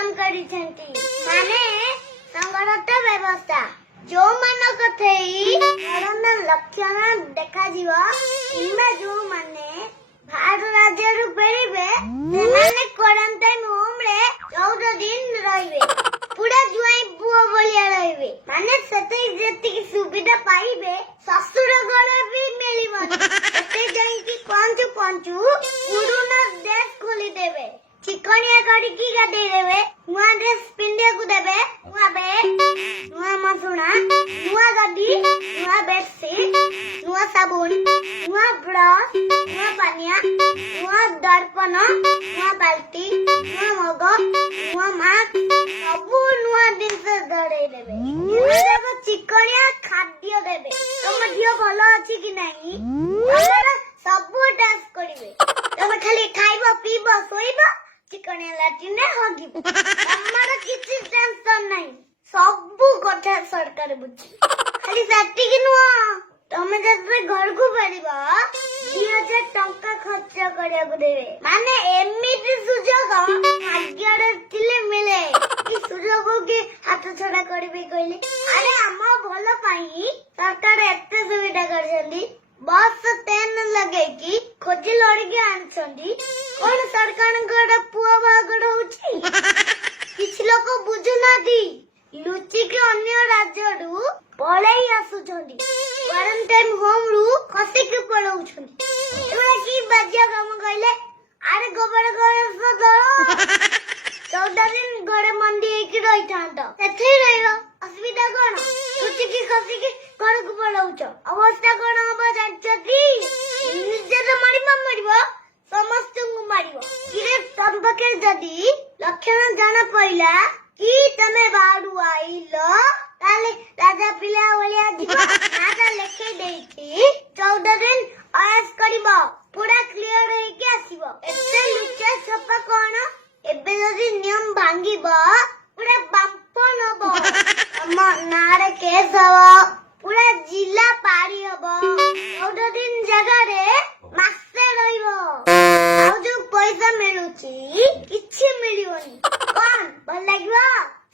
System माने संगठित व्यवस्था जो मानक कोरोना लक्षण देखा जो माने भारत राज्य फेरबे क्वारंटाइन होम रे 14 दिन रहिबे पूरा जुआई बुआ बोलिया रहिबे माने सते जेतिक सुविधा पाइबे ससुर घर भी मिलिबो सते जाई कि पंचु पुरुना देश खोली देबे चिकनिया कड़की गाड़ी देवे नुआ ड्रेस पिंडिया को देवे नुआ बेड नुआ मसुना नुआ गाड़ी नुआ बेडशीट नुआ साबुन नुआ ब्रश नुआ पानिया नुआ दर्पण नुआ बाल्टी नुआ मग नुआ मास्क सब नुआ जिनस धरे देवे चिकनिया खाद्य देवे तुम झियो भलो अछि कि नहीं हमरा सब डांस करिवे तुम खाली खाइबो पीबो सोइबो चिकनिया लाटिने हगिबो हमरा किछि टेंशन नहीं सब कथा सरकार बुझी खाली साटी कि नुआ तमे जब घर को परिबा 2000 टंका खर्च करिया को देबे माने एमिति सुजोग भाग्यरे थिले मिले ई सुजोग के हाथ छडा करबे कहले अरे हम भलो पाई सरकार एते सुविधा करछंदी बस ट्रेन लगे कि खोजी लड़की आनछंदी कोन सरकार पुआ बागड़ होछि किछ लोक बुझुनादी लुचि के अन्य राज्य रु पळेई आसुछंदी क्वारंटाइन होम रु खसी के पळौछंदी एबा की बाज्या काम कइले अरे गोबर घर दरो 14 दिन घरे मंदी एक रही थांत सेथि रहलो असुविधा कोन लुचि के खसी के घर को पळौछ अवस्था कोन अब जानछती निजे तो मारिबो समस्त को मारिबो किरे तंबके जदी लक्षण जाना पइला कि तमे बाडू आइलो ताले राजा पिला ओलिया जीव नाटा लेखे देइछि 14 दिन आयस करिबो पूरा क्लियर है के आसीबो एते लुचा छपा कोन एबे जदी नियम भांगीबो पूरा बांपन हबो हम नारे केस हबो पूरा जिला पारी हबो 14 दिन जगह रे मासे रहिबो आ जो पैसा मिलुची किछि मिलियोनी कोन भल लागबो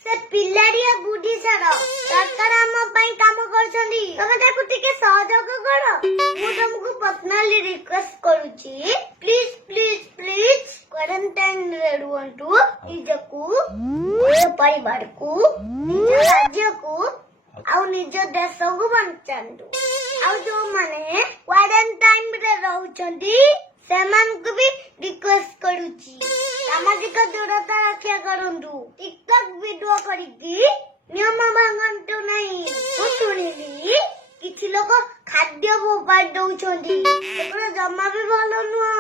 से पिल्लाडिया बुढी छाड़ सरकार हम पई काम करछंदी तमे ताकू टिके सहयोग करो मु तुमको पर्सनली रिक्वेस्ट करूची प्लीज प्लीज प्लीज क्वारंटाइन रे रुंटू निजकू निज परिवार को निज राज्य को आउ निज देश को बंचांदु आउ जो माने क्वारंटाइन रे रहउछंदी सेमान को भी रिक्वेस्ट करूची सामाजिक दूरता रक्षा करंदु टिकटॉक वीडियो करिकी नियम भांगंतु नहीं सुनिली किछि लोक खाद्य मोबाइल दउछंदी एकर जम्मा भी भलो नुआ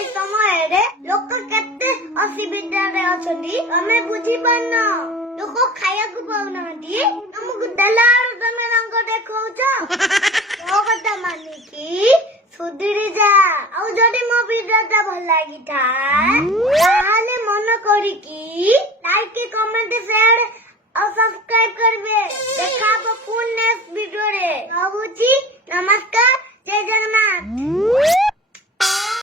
ए समय रे लोक केते असुविधा रे अछंदी हमें बुझी पाना लोक खाया को पाउनांदी हमकु दलार तमे रंग देखौछ ओ कथा मानी की सुधीरी जा आउ जदि मो वीडियोटा भल लागि ताहाले मन करी की लाइक कमेंट शेयर और सब्सक्राइब करबे देखा पुन नेक्स्ट वीडियो रे नमस्कार जय जगन्नाथ।